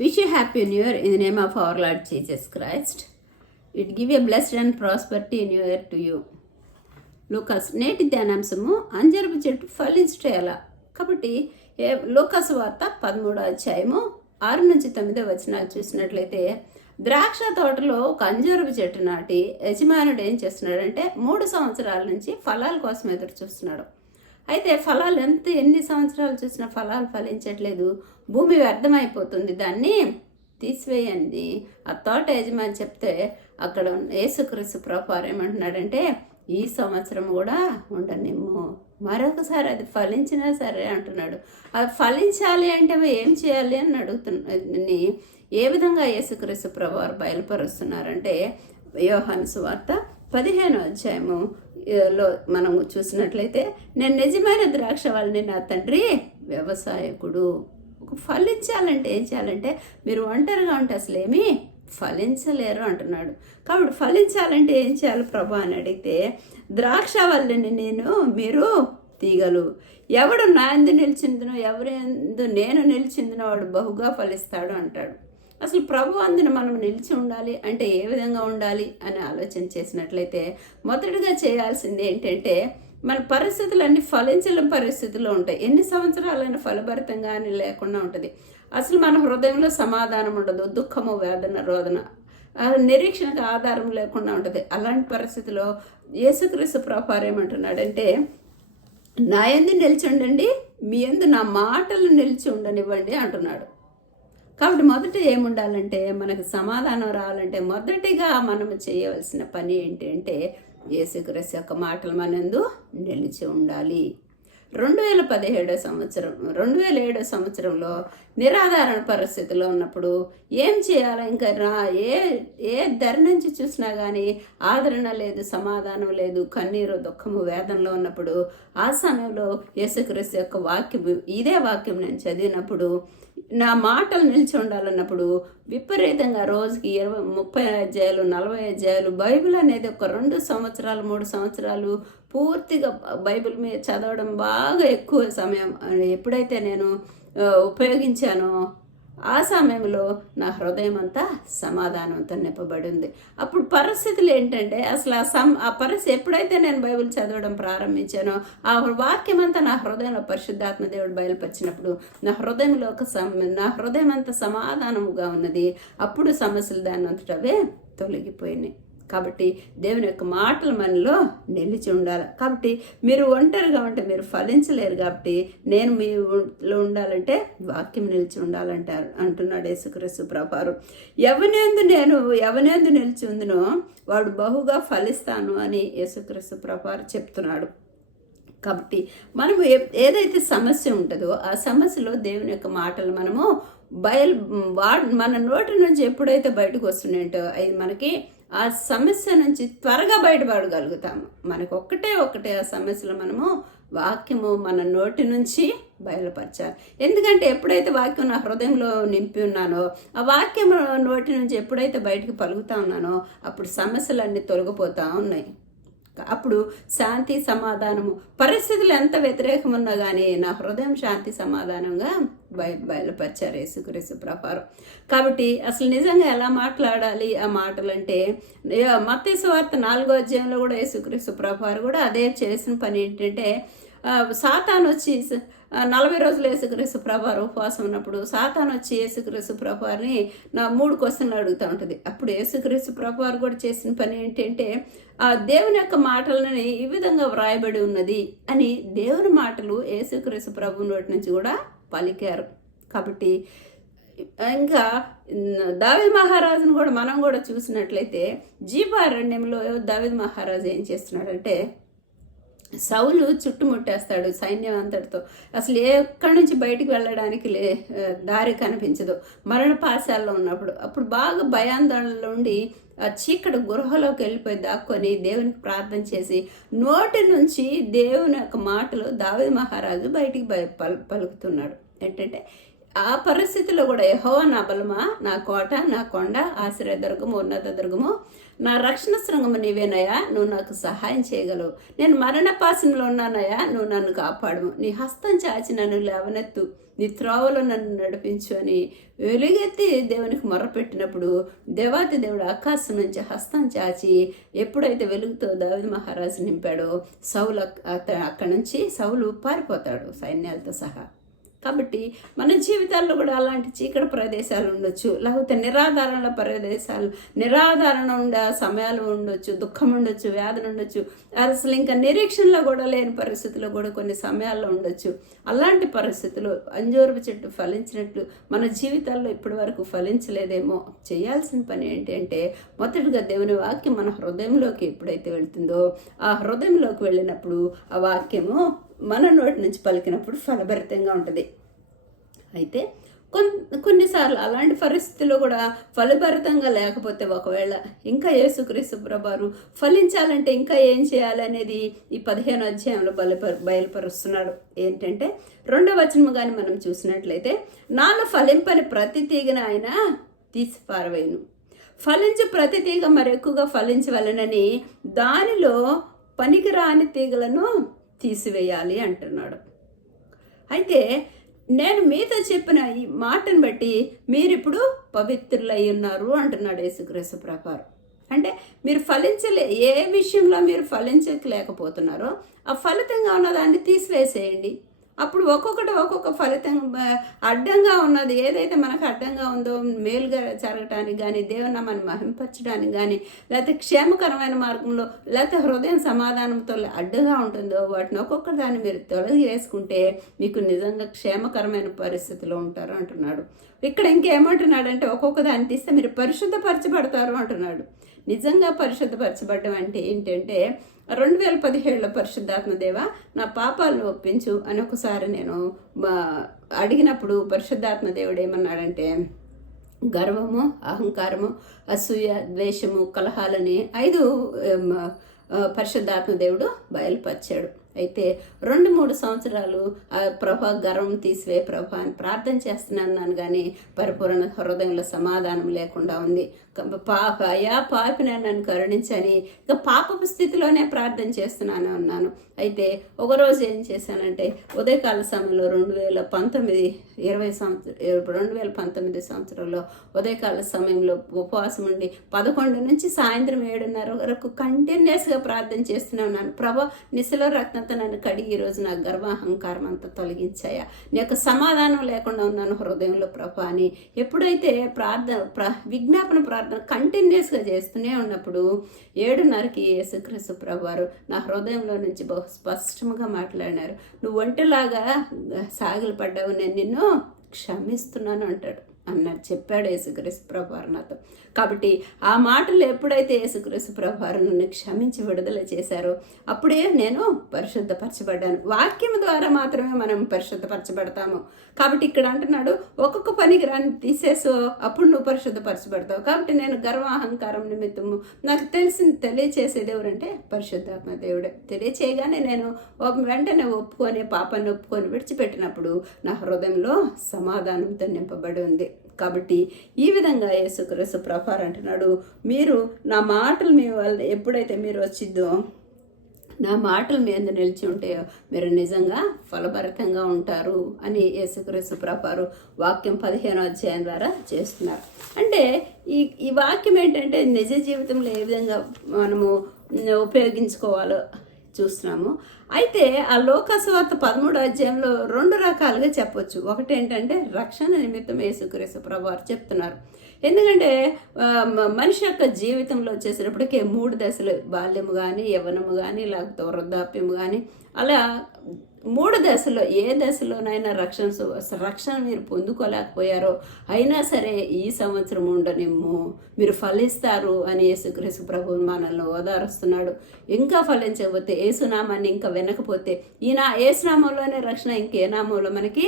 Wish you happy new year in the name of our Lord Jesus Christ. It give a blessed and prosperity new year to you. లూకాస్ నేటి ధ్యానాంశము అంజరపు చెట్టు ఫలించట ఎలా కాబట్టి లూకాసు వార్త 13వ అధ్యాయము 6-9 వచనాలు చూసినట్లయితే ద్రాక్ష తోటలో ఒక అంజరపు చెట్టు నాటి యజమానుడు ఏం చేస్తున్నాడంటే 3 సంవత్సరాల నుంచి ఫలాల కోసం ఎదురు చూస్తున్నాడు. అయితే ఫలాలు ఎన్ని సంవత్సరాలు చూసినా ఫలాలు ఫలించట్లేదు, భూమి వ్యర్థమైపోతుంది, దాన్ని తీసివేయండి ఆ తోట యజమాని చెప్తే అక్కడ యేసుక్రీస్తు ప్రభువారు ఏమంటున్నాడంటే ఈ సంవత్సరం కూడా ఉండనిమ్ము, మరొకసారి అది ఫలించినా సరే అంటున్నాడు. అది ఫలించాలి అంటే ఏం చేయాలి అని అడుగుతున్నా. ఏ విధంగా యేసుక్రీస్తు ప్రభువారు బయలుపరుస్తున్నారంటే యోహాను సువార్త 15వ అధ్యాయము లో మనం చూసినట్లయితే నేను నిజమైన ద్రాక్ష వాళ్ళని, నా తండ్రి వ్యవసాయకుడు. ఫలించాలంటే ఏం చేయాలంటే మీరు ఒంటరిగా ఉంటే అసలు ఏమీ ఫలించలేరు అంటున్నాడు. కాబట్టి ఫలించాలంటే ఏం చేయాలి ప్రభు అని అడిగితే ద్రాక్ష వల్లని మీరు తీగలు, ఎవడు నా ఎందు నిలిచిందినో ఎవరెందు నేను నిలిచిందినో వాడు బహుగా ఫలిస్తాడు అంటాడు. అసలు ప్రభు అందున మనం నిలిచి ఉండాలి అంటే ఏ విధంగా ఉండాలి అని ఆలోచన చేసినట్లయితే మొదటిగా చేయాల్సింది ఏంటంటే మన పరిస్థితులన్నీ ఫలించలేని పరిస్థితుల్లో ఉంటాయి. ఎన్ని సంవత్సరాలైనా ఫలభరితంగా అని లేకుండా ఉంటుంది. అసలు మన హృదయంలో సమాధానం ఉండదు, దుఃఖము, వేదన, రోదన, నిరీక్షణకు ఆధారం లేకుండా ఉంటుంది. అలాంటి పరిస్థితిలో యేసుక్రీస్తు ప్రభువారు ఏమంటున్నాడంటే నా యందు నిలిచి ఉండండి, మీ యందు నా మాటలు నిలిచి ఉండనివ్వండి అంటున్నాడు. కాబట్టి మొదట ఏముండాలంటే మనకు సమాధానం రావాలంటే మొదటిగా మనం చేయవలసిన పని ఏంటంటే యేసుక్రీస్తు యొక్క మాటలు మనందు నిలిచి ఉండాలి. 2017 సంవత్సరంలో నిరాధారణ పరిస్థితిలో ఉన్నప్పుడు ఏం చేయాలో ఇంకా ఏ ధర నుంచి చూసినా కానీ ఆదరణ లేదు, సమాధానం లేదు, కన్నీరు, దుఃఖము, వేదనలో ఉన్నప్పుడు ఆ సమయంలో యేసుక్రీస్తు యొక్క వాక్యం, ఇదే వాక్యం నేను చదివినప్పుడు నా మాటలు నిలిచి ఉండాలన్నప్పుడు విపరీతంగా రోజుకి 30 అధ్యాయాలు 40 అధ్యాయాలు బైబిల్ అనేది ఒక 2 సంవత్సరాలు 3 సంవత్సరాలు పూర్తిగా బైబిల్ మీద చదవడం బాగా ఎక్కువ సమయం ఎప్పుడైతే నేను ఉపయోగించానో ఆ సమయంలో నా హృదయం అంతా సమాధానంతో నింపబడి ఉంది. అప్పుడు పరిస్థితులు ఏంటంటే అసలు ఆ పరిస్థితి ఎప్పుడైతే నేను బైబిల్ చదవడం ప్రారంభించానో ఆ వాక్యం అంతా నా హృదయంలో పరిశుద్ధాత్మ దేవుడు బయలుపరిచినప్పుడు నా హృదయం అంతా సమాధానముగా ఉన్నది. అప్పుడు సమస్యలు దాని అంతటవే తొలగిపోయినాయి. కాబట్టి దేవుని యొక్క మాటలు మనలో నిలిచి ఉండాలి. కాబట్టి మీరు ఒంటరిగా ఉంటే మీరు ఫలించలేరు. కాబట్టి నేను మీలో ఉండాలంటే వాక్యం నిలిచి ఉండాలంటారు అంటున్నాడు యేసుక్రీస్తు ప్రభువారు. ఎవనేందు నిలిచి ఉందినో వాడు బహుగా ఫలిస్తాను అని యేసుక్రీస్తు ప్రభువారు చెప్తున్నాడు. కాబట్టి మనము ఏదైతే సమస్య ఉంటుందో ఆ సమస్యలో దేవుని యొక్క మాటలు మనము మన నోటి నుంచి ఎప్పుడైతే బయటకు వస్తున్నాయంటో అవి మనకి ఆ సమస్య నుంచి త్వరగా బయటపడగలుగుతాము. మనకు ఒక్కటే ఆ సమస్యలో మనము వాక్యము మన నోటి నుంచి బయలుపరచాలి. ఎందుకంటే ఎప్పుడైతే వాక్యం నా హృదయంలో నింపి ఉన్నానో ఆ వాక్యం నోటి నుంచి ఎప్పుడైతే బయటకు పలుకుతా ఉన్నానో అప్పుడు సమస్యలన్నీ తొలగిపోతూ ఉన్నాయి. అప్పుడు శాంతి, సమాధానము, పరిస్థితులు ఎంత వ్యతిరేకం ఉన్నా కానీ నా హృదయం శాంతి సమాధానంగా బయలుపరిచారు యేసుక్రీస్తు ప్రభువారు. కాబట్టి అసలు నిజంగా ఎలా మాట్లాడాలి ఆ మాటలంటే మత్తయి సువార్త 4వ అధ్యాయంలో కూడా యేసుక్రీస్తు ప్రభువారు కూడా అదే చేసిన పని ఏంటంటే సాతాను వచ్చి 40 రోజులు యేసుక్రీస్తు ప్రభువారు ఉపవాసం ఉన్నప్పుడు సాతాను వచ్చి యేసుక్రీస్తు ప్రభువారిని 3 క్వశ్చన్లు అడుగుతూ ఉంటుంది. అప్పుడు యేసుక్రీస్తు ప్రభువారు కూడా చేసిన పని ఏంటంటే ఆ దేవుని యొక్క మాటలని ఈ విధంగా వ్రాయబడి ఉన్నది అని దేవుని మాటలు యేసుక్రీస్తు ప్రభు నోటి నుంచి కూడా పలికారు. కాబట్టి ఇంకా దావీదు మహారాజును కూడా మనం కూడా చూసినట్లయితే జీవారణ్యంలో దావీదు మహారాజు ఏం చేస్తున్నాడంటే సౌలు చుట్టుముట్టేస్తాడు సైన్యం అంతటితో. అసలు ఎక్కడి నుంచి బయటికి వెళ్ళడానికి దారి కనిపించదు. మరణపాశాల్లో ఉన్నప్పుడు అప్పుడు బాగా భయాందోళనలో ఉండి ఆ చీకటి గృహలోకి వెళ్ళిపోయి దాక్కొని దేవునికి ప్రార్థన చేసి నోటి నుంచి దేవుని యొక్క మాటలు దావీదు మహారాజు బయటికి పలుకుతున్నాడు. ఏంటంటే ఆ పరిస్థితిలో కూడా యెహోవా నా బలమా, నా కోట, నా కొండ, ఆశ్రయ దుర్గము, ఉన్నత దుర్గము, నా రక్షణ శృంగము నీవేనయ్యా, నువ్వు నాకు సహాయం చేయగలవు. నేను మరణపాసంలో ఉన్నానయ్యా, నువ్వు నన్ను కాపాడు. నీ హస్తం చాచి నన్ను లేవనెత్తు, నీ త్రోవలో నన్ను నడిపించు అని వెలుగెత్తి దేవునికి మొర్రపెట్టినప్పుడు దేవాతి దేవుడు ఆకాశం నుంచి హస్తం చాచి ఎప్పుడైతే వెలుగుతో దావీదు మహారాజు నింపాడో సౌలు అక్కడి నుంచి సౌలు పారిపోతాడు సైన్యాలతో సహా. కాబట్టి మన జీవితాల్లో కూడా అలాంటి చీకటి ప్రదేశాలు ఉండొచ్చు, లేకపోతే నిరాధారణ ప్రదేశాలు, నిరాధారణ ఉండే సమయాలు ఉండొచ్చు, దుఃఖం ఉండొచ్చు, వ్యాధులు ఉండొచ్చు, అసలు ఇంకా నిరీక్షణలో కూడా లేని పరిస్థితుల్లో కూడా కొన్ని సమయాల్లో ఉండొచ్చు. అలాంటి పరిస్థితులు అంజూరపు చెట్టు ఫలించినట్లు మన జీవితాల్లో ఇప్పటి వరకు ఫలించలేదేమో. చేయాల్సిన పని ఏంటంటే మొదటిగా దేవుని వాక్యం మన హృదయంలోకి ఎప్పుడైతే వెళ్తుందో ఆ హృదయంలోకి వెళ్ళినప్పుడు ఆ వాక్యము మన నోటి నుంచి పలికినప్పుడు ఫలభరితంగా ఉంటుంది. అయితే కొన్నిసార్లు అలాంటి పరిస్థితుల్లో కూడా ఫలభరితంగా లేకపోతే ఒకవేళ ఇంకా యేసుక్రీస్తు ప్రభువారు ఫలించాలంటే ఇంకా ఏం చేయాలనేది ఈ 15వ అధ్యాయంలో బయలుపరుస్తున్నాడు. ఏంటంటే 2వ వచనం కానీ మనం చూసినట్లయితే, నాలో ఫలింపని ప్రతి తీగను ఆయన తీసి పారవేయును, ఫలించే ప్రతి తీగ మరెక్కువగా ఫలించవలనని దానిలో పనికిరాని తీగలను తీసివేయాలి అంటున్నాడు. అయితే నేను మీతో చెప్పిన ఈ మాటను బట్టి మీరిప్పుడు పవిత్రులై ఉన్నారు అంటున్నాడు యేసుక్రీస్తు ప్రభువారు. అంటే మీరు ఏ విషయంలో మీరు ఫలించలేకపోతున్నారో ఆ ఫలితంగా ఉన్నదాన్ని తీసివేసేయండి. అప్పుడు ఒక్కొక్క ఫలితం అడ్డంగా ఉన్నది ఏదైతే మనకు అడ్డంగా ఉందో మేలుగా జరగటానికి కానీ, దేవుని నామాన్ని మహింపరచడానికి కానీ, లేకపోతే క్షేమకరమైన మార్గంలో, లేకపోతే హృదయం సమాధానంతో అడ్డుగా ఉంటుందో వాటిని ఒక్కొక్క దాన్ని మీరు తొలగి వేసుకుంటే మీకు నిజంగా క్షేమకరమైన పరిస్థితిలో ఉంటారు అంటున్నాడు. ఇక్కడ ఇంకేమంటున్నాడంటే ఒక్కొక్క దాన్ని తీస్తే మీరు పరిశుద్ధపరచబడతారు అంటున్నాడు. నిజంగా పరిశుద్ధపరచబడడం అంటే ఏంటంటే 2017లో పరిశుద్ధాత్మ దేవా నా పాపాలను ఒప్పించు అని ఒకసారి నేను అడిగినప్పుడు పరిశుద్ధాత్మ దేవుడు ఏమన్నాడంటే, గర్వము, అహంకారము, అసూయ, ద్వేషము, కలహాలని 5 పరిశుద్ధాత్మ దేవుడు బయలుపరిచాడు. అయితే 2-3 సంవత్సరాలు ప్రభా గర్వం తీసివే ప్రభా అని ప్రార్థన చేస్తున్నాను కానీ పరిపూర్ణ హృదయంలో సమాధానం లేకుండా ఉంది. పాపిని నన్ను కరుణించని ఇక పాపపు స్థితిలోనే ప్రార్థన చేస్తున్నాను అన్నాను. అయితే ఒకరోజు ఏం చేశానంటే ఉదయకాల సమయంలో 2019 సంవత్సరంలో ఉదయకాల సమయంలో ఉపవాసం ఉండి 11 నుంచి సాయంత్రం 7:30 వరకు కంటిన్యూస్గా ప్రార్థన చేస్తూనే ఉన్నాను. ప్రభా నిశలో రక్తంతో నన్ను కడిగి ఈరోజు నా గర్వాహంకారం అంతా తొలగించాయా, నీ యొక్క సమాధానం లేకుండా ఉన్నాను హృదయంలో ప్రభా అని ఎప్పుడైతే విజ్ఞాపన ప్రార్థన కంటిన్యూస్గా చేస్తూనే ఉన్నప్పుడు 7:30కి యేసుక్రీస్తు ప్రభువారు నా హృదయంలో నుంచి బహు స్పష్టంగా మాట్లాడినారు. నువ్వు ఒంటిలాగా సాగిలు పడ్డావు, నేను నిన్ను క్షమిస్తున్నాను చెప్పాడు యేసుక్రీస్తు ప్రభువారు నాతో. కాబట్టి ఆ మాటలు ఎప్పుడైతే యేసుక్రీస్తు ప్రభువారు నన్ను క్షమించి విడుదల చేశారో అప్పుడే నేను పరిశుద్ధపరచబడ్డాను. వాక్యం ద్వారా మాత్రమే మనం పరిశుద్ధపరచబడతాము. కాబట్టి ఇక్కడ అంటున్నాడు ఒక్కొక్క పనికి రాని తీసేసో అప్పుడు నువ్వు పరిశుద్ధపరచబడతావు. కాబట్టి నేను గర్వాహంకారం నిమిత్తము నాకు తెలియచేసేది ఎవరంటే పరిశుద్ధాత్మ దేవుడే. తెలియచేయగానే నేను వెంటనే పాపాన్ని ఒప్పుకొని విడిచిపెట్టినప్పుడు నా హృదయంలో సమాధానంతో నింపబడి ఉంది. కాబట్టి ఈ విధంగా యేసుక్రీస్తు ప్రభువారు అంటున్నాడు, మీరు నా మాటలు మీ వల్ల ఎప్పుడైతే మీరు వచ్చిద్దో నా మాటలు మీ అందు నిలిచి ఉంటాయో మీరు నిజంగా ఫలభరితంగా ఉంటారు అని యేసుక్రీస్తు ప్రభువారు వాక్యం 15వ అధ్యాయం ద్వారా చేస్తున్నారు. అంటే ఈ వాక్యం ఏంటంటే నిజ జీవితంలో ఏ విధంగా మనము ఉపయోగించుకోవాలో చూస్తున్నాము. అయితే ఆ లోకసువార్త 13వ అధ్యాయంలో 2 రకాలుగా చెప్పొచ్చు. ఒకటి ఏంటంటే రక్షణ నిమిత్తం యేసుక్రీస్తు ప్రభువారు చెప్తున్నారు. ఎందుకంటే మనిషి యొక్క జీవితంలో వచ్చేసినప్పటికీ 3 దశలు, బాల్యము కానీ, యవ్వనము కానీ, లేకపోతే వృద్ధాప్యము కానీ, అలా 3 దశలో ఏ దశలోనైనా రక్షణ మీరు పొందుకోలేకపోయారో అయినా సరే ఈ సంవత్సరం ఉండనిమ్ము, మీరు ఫలిస్తారు అని యేసుక్రీస్తు ప్రభువు మనల్ని ఓదారుస్తున్నాడు. ఇంకా ఫలించకపోతే యేసునామాన్ని ఇంకా వినకపోతే యేసునామంలోనే రక్షణ, ఇంకే నామంలో మనకి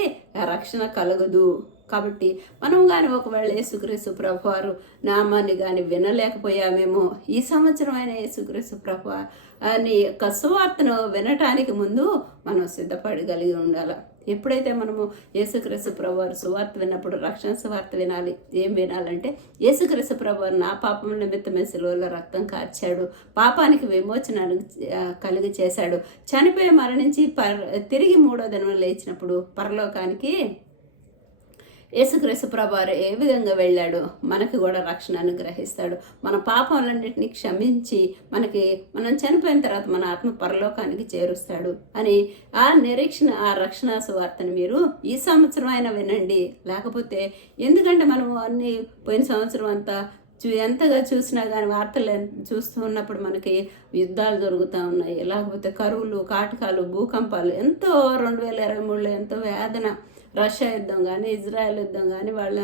రక్షణ కలగదు. కాబట్టి మనం కానీ ఒకవేళ యేసుక్రీస్తు ప్రభువారు నామాన్ని కానీ వినలేకపోయామేమో ఈ సంవత్సరం అయిన యేసుక్రీస్తు ప్రభువారు అని యొక్క సువార్తను వినటానికి ముందు మనం సిద్ధపడగలిగి ఉండాలి. ఎప్పుడైతే మనము యేసుక్రీస్తు ప్రభువారు సువార్త విన్నప్పుడు రక్షణ సువార్త వినాలి. ఏం వినాలంటే యేసుక్రీస్తు ప్రభువారు నా పాపం నిమిత్తమే సిలువలో రక్తం కార్చాడు, పాపానికి విమోచన కలిగి చేశాడు, చనిపోయి మరణించి తిరిగి 3వ దినం లేచినప్పుడు పరలోకానికి యేసుక్రీస్తు ప్రభువారు ఏ విధంగా వెళ్ళాడు మనకి కూడా రక్షణ అనుగ్రహిస్తాడు. మన పాపాలన్నింటినీ క్షమించి మనం చనిపోయిన తర్వాత మన ఆత్మ పరలోకానికి చేరుస్తాడు అని ఆ నిరీక్షణ, ఆ రక్షణ సువార్తను మీరు ఈ సంవత్సరం అయినా వినండి. లేకపోతే ఎందుకంటే మనం అన్ని పోయిన సంవత్సరం అంతా ఎంతగా చూసినా కానీ వార్తలు చూస్తూ ఉన్నప్పుడు మనకి యుద్ధాలు జరుగుతూ ఉన్నాయి, లేకపోతే కరువులు, కాటకాలు, భూకంపాలు, ఎంతో 2023లో ఎంతో వేదన, రష్యా యుద్ధం కానీ, ఇజ్రాయెల్ యుద్ధం కానీ, వాళ్ళ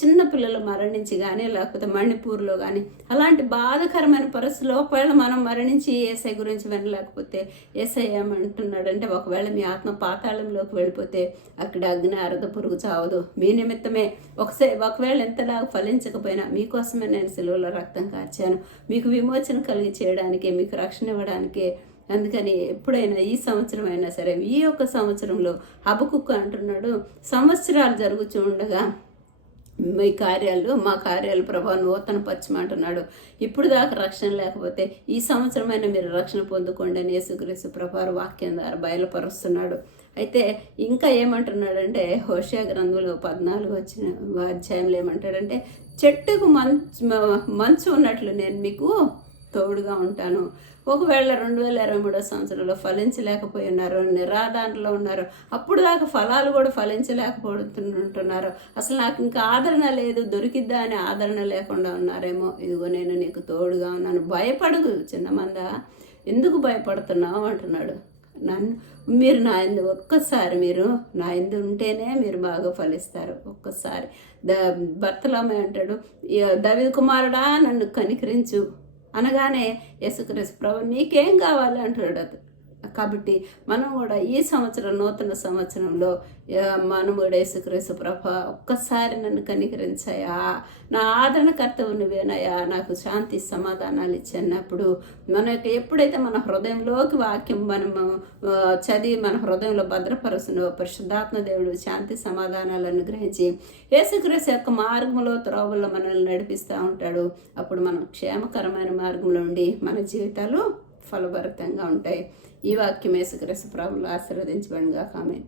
చిన్న పిల్లలు మరణించి కానీ, లేకపోతే మణిపూర్లో కానీ అలాంటి బాధాకరమైన పరిస్థితుల్లో ఒకవేళ మనం మరణించి ఏసై గురించి వినలేకపోతే ఏసై ఏమంటున్నాడంటే, ఒకవేళ మీ ఆత్మ పాతాళంలోకి వెళ్ళిపోతే అక్కడ అగ్ని అరద పురుగు చావదు, మీ నిమిత్తమే ఒకవేళ ఎంతలాగా ఫలించకపోయినా మీకోసమే నేను సిలువలో రక్తం కార్చాను, మీకు విమోచన కలిగి చేయడానికి, మీకు రక్షణ ఇవ్వడానికే. అందుకని ఎప్పుడైనా ఈ సంవత్సరం అయినా సరే, ఈ యొక్క సంవత్సరంలో హబకుక్కు అంటున్నాడు, సంవత్సరాలు జరుగుతూ ఉండగా మా కార్యాలు ప్రభావ నూతన పరచమంటున్నాడు. ఇప్పుడు దాకా రక్షణ లేకపోతే ఈ సంవత్సరమైనా మీరు రక్షణ పొందుకోండి అని యేసుక్రీస్తు ప్రభువారు వాక్యం ద్వారా బయలుపరుస్తున్నాడు. అయితే ఇంకా ఏమంటున్నాడంటే, హోషేయ గ్రంథంలో 14వ అధ్యాయంలో ఏమంటాడంటే, చెట్టుకు మంచు ఉన్నట్లు నేను మీకు తోడుగా ఉంటాను. ఒకవేళ 2023 సంవత్సరంలో ఫలించలేకపోయి ఉన్నారు, నిరాధారణలో ఉన్నారు, అప్పుడు దాకా ఫలాలు కూడా ఫలించలేకపోతుంటున్నారు, అసలు నాకు ఇంకా ఆదరణ లేదు, దొరికిద్దా అని ఆదరణ లేకుండా ఉన్నారేమో, ఇదిగో నేను నీకు తోడుగా ఉన్నాను, భయపడదు. చిన్నమంద ఎందుకు భయపడుతున్నావు అంటున్నాడు. మీరు ఒక్కసారి నా ఎందు ఉంటేనే మీరు బాగా ఫలిస్తారు. ఒక్కసారి భర్తలామే అంటాడు, దావీదు కుమారుడా నన్ను కనికరించు అనగానే యేసుక్రీస్తు ప్రభు నీకేం కావాలి అంటాడు. కాబట్టి మనం కూడా ఈ సంవత్సరం, నూతన సంవత్సరంలో మనం కూడా యేసుక్రీస్తు ప్రభు ఒక్కసారి నన్ను కనికరించాయా, నా ఆదరణకర్తవు నువ్వేనయా, నాకు శాంతి సమాధానాలు ఇచ్చినప్పుడు మనకి ఎప్పుడైతే మన హృదయంలోకి వాక్యం మనము చదివి మన హృదయంలో భద్రపరుచునో, పరిశుద్ధాత్మ దేవుడు శాంతి సమాధానాలను అనుగ్రహించి యేసుక్రీస్తు యొక్క మార్గంలో, త్రోవల్లో మనల్ని నడిపిస్తూ ఉంటాడు. అప్పుడు మనం క్షేమకరమైన మార్గంలో ఉండి మన జీవితాలు ఫలభరితంగా ఉంటాయి. ఈ వాక్యం యేసుక్రీస్తు ప్రభువులో ఆశీర్వదించబడిన గాక. ఆమేన్.